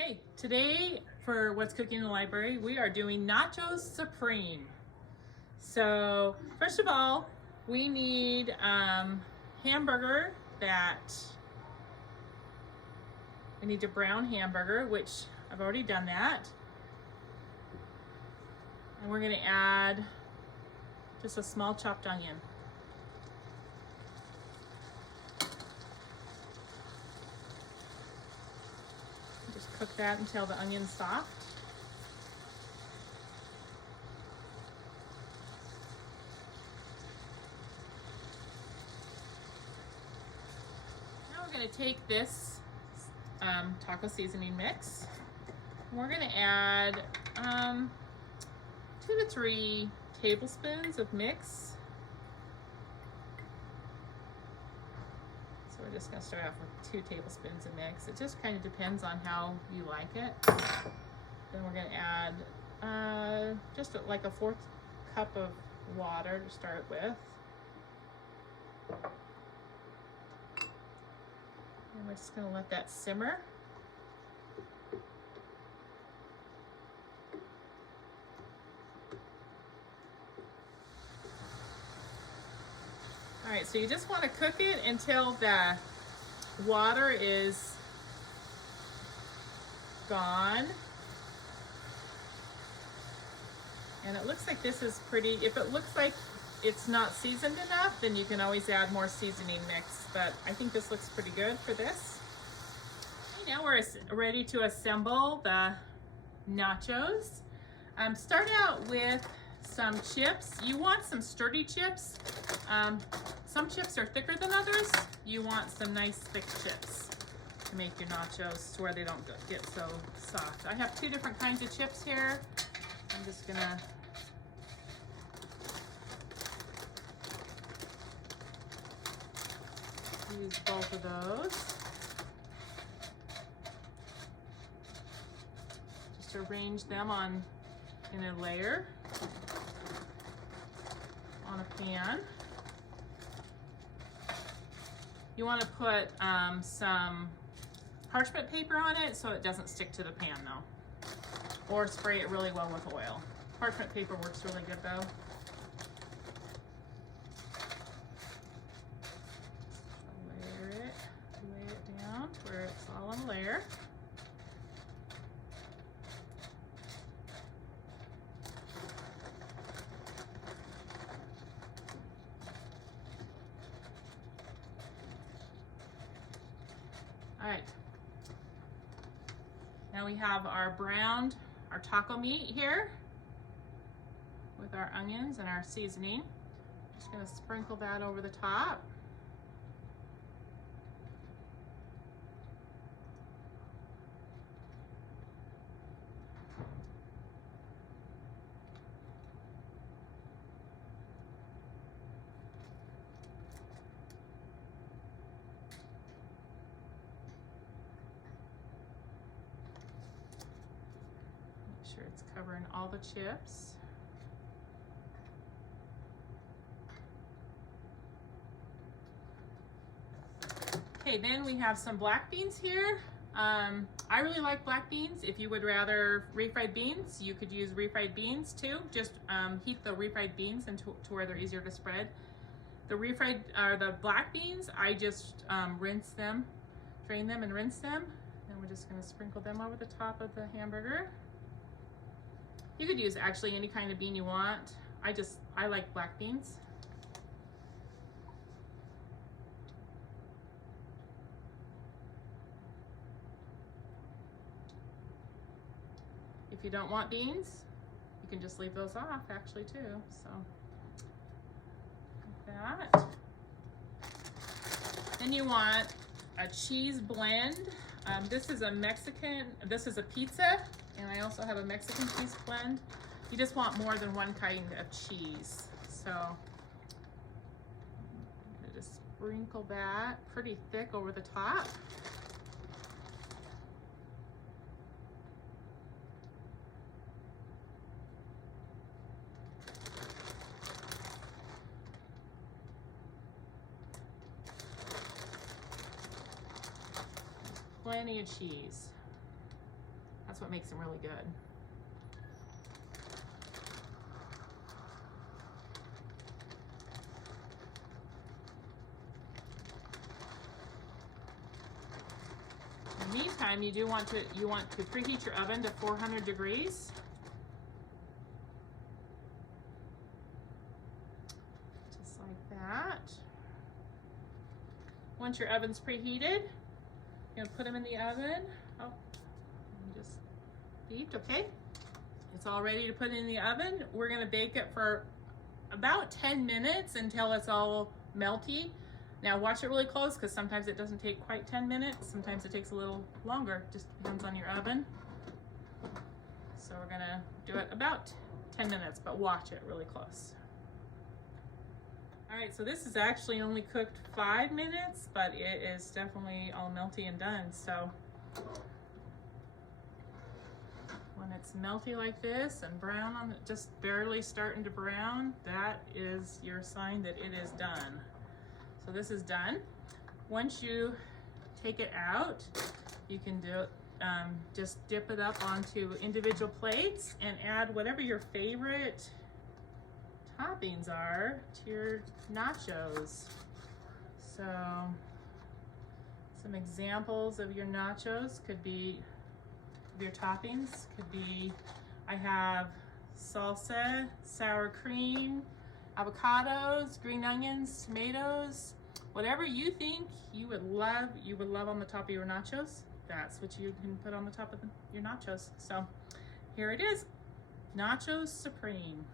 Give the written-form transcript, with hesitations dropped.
Okay, today for What's Cooking in the Library, we are doing Nachos Supreme. So first of all, we need hamburger I need a brown hamburger, which I've already done that. And we're gonna add just a small chopped onion. Just cook that until the onion's soft. Now we're going to take this taco seasoning mix. And we're going to add 2 to 3 tablespoons of mix. So we're just going to start off with 2 tablespoons of mix. It just kind of depends on how you like it. Then we're going to add just like a 1/4 cup of water to start with. And we're just going to let that simmer. All right, so you just want to cook it until the water is gone. And it looks like this is pretty, if it looks like it's not seasoned enough, then you can always add more seasoning mix, but I think this looks pretty good for this. Okay, now we're ready to assemble the nachos. Start out with some chips. You want some sturdy chips. Some chips are thicker than others. You want some nice thick chips to make your nachos to where they don't get so soft. I have 2 different kinds of chips here. I'm just gonna use both of those. Just arrange them in a layer on a pan. You want to put some parchment paper on it so it doesn't stick to the pan though. Or spray it really well with oil. Parchment paper works really good though. Lay it down to where it's all on a layer. All right. Now we have our taco meat here with our onions and our seasoning. Just gonna sprinkle that over the top. Make sure it's covering all the chips. Okay, then we have some black beans here. I really like black beans. If you would rather refried beans, you could use refried beans too. Just heat the refried beans to where they're easier to spread. The black beans, I just rinse them, drain them and rinse them. And we're just gonna sprinkle them over the top of the hamburger. You could use actually any kind of bean you want. I like black beans. If you don't want beans, you can just leave those off actually too. So like that. Then you want a cheese blend. This is a pizza, and I also have a Mexican cheese blend. You just want more than one kind of cheese. So I'm gonna just sprinkle that pretty thick over the top. Plenty of cheese. That's what makes them really good. In the meantime, you want to preheat your oven to 400 degrees. Just like that. Once your oven's preheated, you're gonna put them in the oven. Oh, just beeped, okay. It's all ready to put in the oven. We're gonna bake it for about 10 minutes until it's all melty. Now watch it really close because sometimes it doesn't take quite 10 minutes. Sometimes it takes a little longer, just depends on your oven. So we're gonna do it about 10 minutes, but watch it really close. All right, so this is actually only cooked 5 minutes, but it is definitely all melty and done. So when it's melty like this and brown on it, just barely starting to brown, that is your sign that it is done. So this is done. Once you take it out, you can just dip it up onto individual plates and add whatever your favorite toppings are to your nachos. So some examples of your nachos could be, your toppings could be, I have salsa, sour cream, avocados, green onions, tomatoes, whatever you think you would love on the top of your nachos, that's what you can put on the top of your nachos. So here it is, Nachos Supreme.